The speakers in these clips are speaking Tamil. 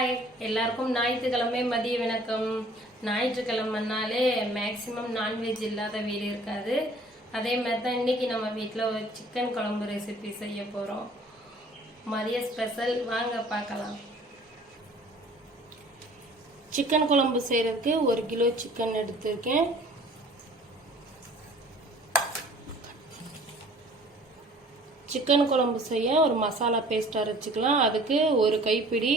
ஹாய் எல்லாருக்கும் ஞாயிற்றுக்கிழமை மதிய வணக்கம். ஞாயிற்றுக்கிழமைனாலே மேக்சிமம் நான்வெஜ் இல்லாத வீடு இருக்காது. அதே மாதிரி தான் இன்னைக்கு நம்ம வீட்டில் ஒரு சிக்கன் குழம்பு ரெசிபி செய்ய போகிறோம் மதிய ஸ்பெஷல் வாங்க பார்க்கலாம். சிக்கன் குழம்பு செய்கிறதுக்கு ஒரு கிலோ சிக்கன் எடுத்திருக்கேன். சிக்கன் குழம்பு செய்ய ஒரு மசாலா பேஸ்ட் அரைச்சிக்கலாம். அதுக்கு ஒரு கைப்பிடி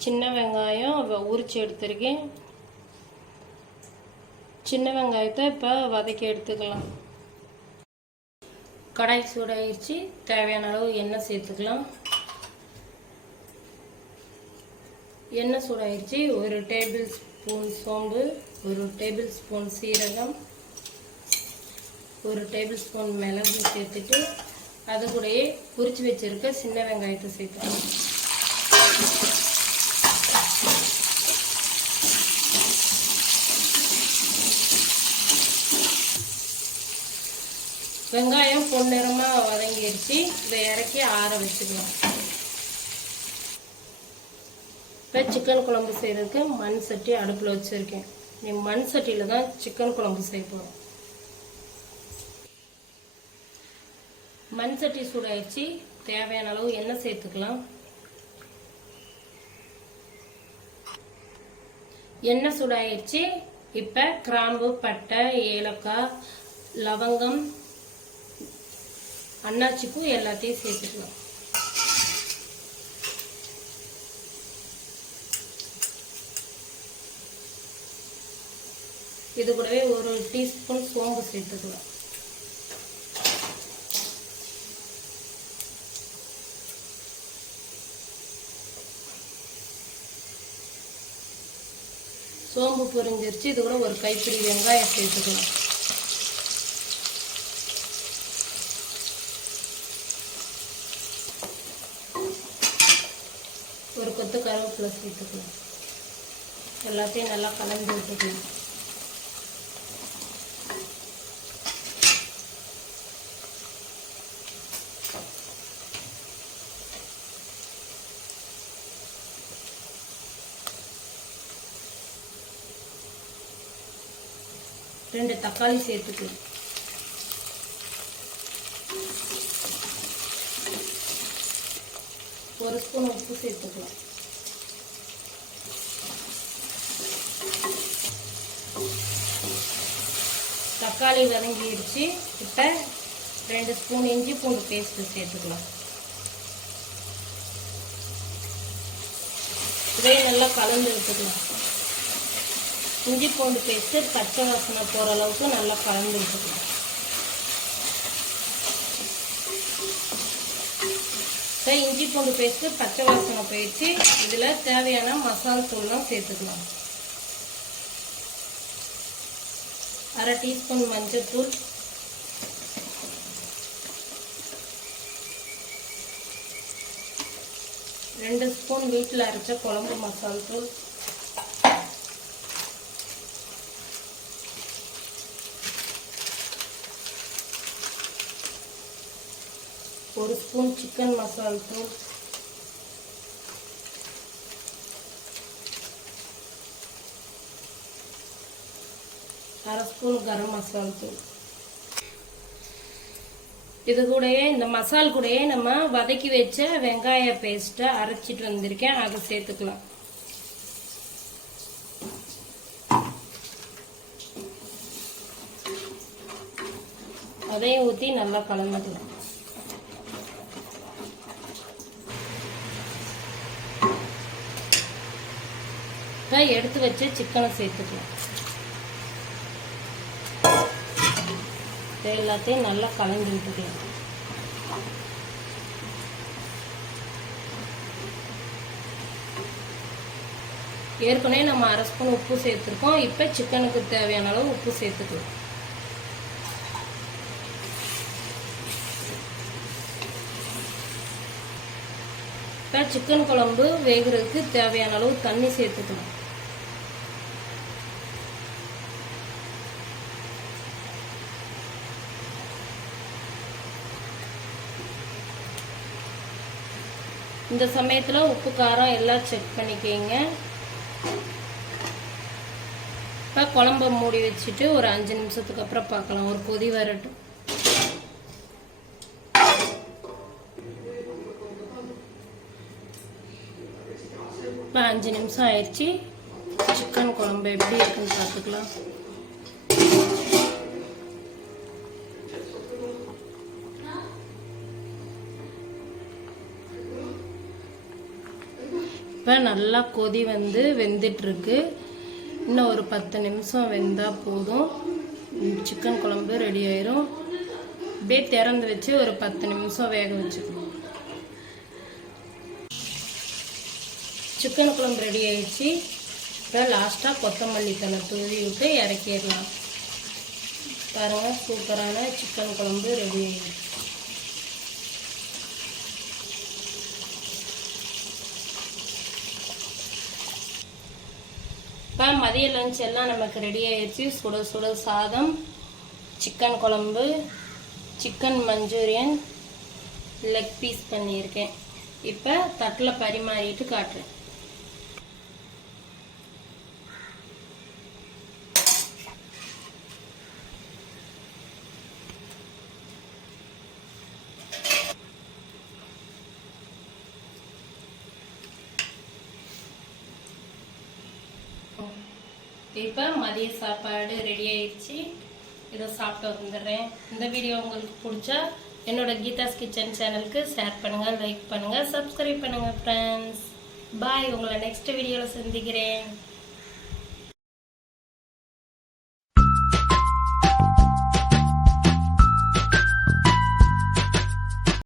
சின்ன வெங்காயம் வ- உரிச்சு எடுத்திருக்கேன். சின்ன வெங்காயத்தை இப்போ வதக்கி எடுத்துக்கலாம். கடாய் சூடாயிருச்சு. தேவையான அளவு எண்ணெய் சேர்த்துக்கலாம். எண்ணெய் சூடாயிருச்சு. ஒரு டேபிள் ஸ்பூன் சோம்பு ஒரு டேபிள் ஸ்பூன் சீரகம் ஒரு டேபிள் ஸ்பூன் மிளகு சேர்த்துட்டு அது கூடயே உரிச்சு வச்சிருக்க சின்ன வெங்காயத்தை சேர்த்துக்கலாம். வெங்காயம் பொன்னிறமாக வதங்கிடுச்சு இதை இறக்கி ஆற வச்சுக்கலாம். இப்போ சிக்கன் குழம்பு செய்கிறதுக்கு மண் சட்டி அடுப்பில் வச்சுருக்கேன். நீ மண் சட்டியில் தான் சிக்கன் குழம்பு செய்ய போகிறோம் மண் சட்டி சூடாயிடுச்சு. தேவையான அளவு எண்ணெய் சேர்த்துக்கலாம். எண்ணெய் சூடாயிடுச்சு. இப்போ கிராம்பு பட்டை ஏலக்காய் லவங்கம் அன்னாச்சிப்பூ எல்லாத்தையும் சேர்த்துக்கலாம். இது கூடவே ஒரு டீஸ்பூன் சோம்பு சேர்த்துக்கலாம். சோம்பு பொரிஞ்சிருச்சு இது கூட ஒரு கைப்பிடி வெங்காயம் சேர்த்துக்கலாம் ஒரு கொத்து கருவேப்பிலை சேர்த்துக்கலாம் எல்லாத்தையும் நல்லா கலந்து விட்டுக்கலாம் ரெண்டு தக்காளி சேர்த்துக்கலாம் ஒரு ஸ்பூன் உப்பு சேர்த்துக்கலாம். தக்காளி வதங்கிடுச்சு இப்போ ரெண்டு ஸ்பூன் இஞ்சி பூண்டு பேஸ்ட்டு சேர்த்துக்கலாம். இதே நல்லா கலந்து விட்டுக்கலாம் இஞ்சி பூண்டு பேஸ்ட்டு பச்சை வாசனை போகிற அளவுக்கு நல்லா கலந்து விட்டுக்கலாம் இப்போ இஞ்சி பூண்டு பேஸ்ட்டு பச்சை வாசனை போயிடுச்சு. இதில் தேவையான மசாலா தூள்லாம் சேர்த்துக்கலாம். அரை டீஸ்பூன் மஞ்சள்தூள் ரெண்டு ஸ்பூன் வீட்டில் அரைச்ச குழம்பு மசாலா தூள். ஒரு ஸ்பூன் சிக்கன் மசாலா தூள். அரை ஸ்பூன் கரம் மசாலா தூள். இது கூடயே இந்த மசால் கூடயே நம்ம வதக்கி வச்ச வெங்காய பேஸ்ட்டை அரைச்சிட்டு வந்திருக்கேன். அதை சேர்த்துக்கலாம். அதையும் ஊற்றி நல்லா கலந்துக்கலாம். எடுத்து வச்ச சிக்கனை சேர்த்துக்கலாம். இதை எல்லாத்தையும் நல்லா கலந்து விட்டுக்கலாம் ஏற்கனவே நம்ம அரை ஸ்பூன் உப்பு சேர்த்துருக்கோம். இப்போ சிக்கனுக்கு தேவையான அளவு உப்பு சேர்த்துக்கலாம். இப்போ சிக்கன் குழம்பு வேகிறதுக்கு தேவையான அளவு தண்ணி சேர்த்துக்கலாம். இந்த சமயத்தில் உப்பு காரம் எல்லாம் செக் பண்ணிக்கோங்க. இப்போ குழம்ப மூடி வச்சுட்டு ஒரு அஞ்சு நிமிஷத்துக்கு அப்புறம் பார்க்கலாம். ஒரு கொதி வரட்டும். இப்போ அஞ்சு நிமிஷம் ஆயிடுச்சு. சிக்கன் குழம்பு எப்படி இருக்குன்னு பார்த்துக்கலாம். இப்போ நல்லா கொதி வந்து வெந்துட்டுருக்கு. இன்னும் ஒரு பத்து நிமிஷம் வெந்தால் போதும். சிக்கன் குழம்பு ரெடி ஆயிரும். அப்படியே திறந்து வச்சு ஒரு பத்து நிமிஷம் வேக வச்சுக்கணும். சிக்கன் குழம்பு ரெடி ஆயிடுச்சு. இப்போ லாஸ்ட்டாக கொத்தமல்லி தலை தூவி விட்டு இறக்கிடலாம். பாருங்கள் சூப்பரான சிக்கன் குழம்பு ரெடி ஆயிடுச்சு. இப்போ மதிய லஞ்ச் எல்லாம் நமக்கு ரெடி ஆயிடுச்சு சுட சுட சாதம் சிக்கன் குழம்பு சிக்கன் மஞ்சூரியன் லெக் பீஸ் பண்ணியிருக்கேன். இப்போ தட்டில் பரிமாறிட்டு காட்டுறேன். இப்போ மதிய சாப்பாடு ரெடி ஆயிடுச்சு. இதை சாப்பிட்டு வந்துடுறேன். இந்த வீடியோ உங்களுக்கு பிடிச்சா என்னோட கீதாஸ் கிச்சன் சேனலுக்கு ஷேர் பண்ணுங்கள் லைக் பண்ணுங்கள் சப்ஸ்கிரைப் பண்ணுங்கள் ஃப்ரெண்ட்ஸ் பாய் உங்களை நெக்ஸ்ட் வீடியோவில் சந்திக்கிறேன்.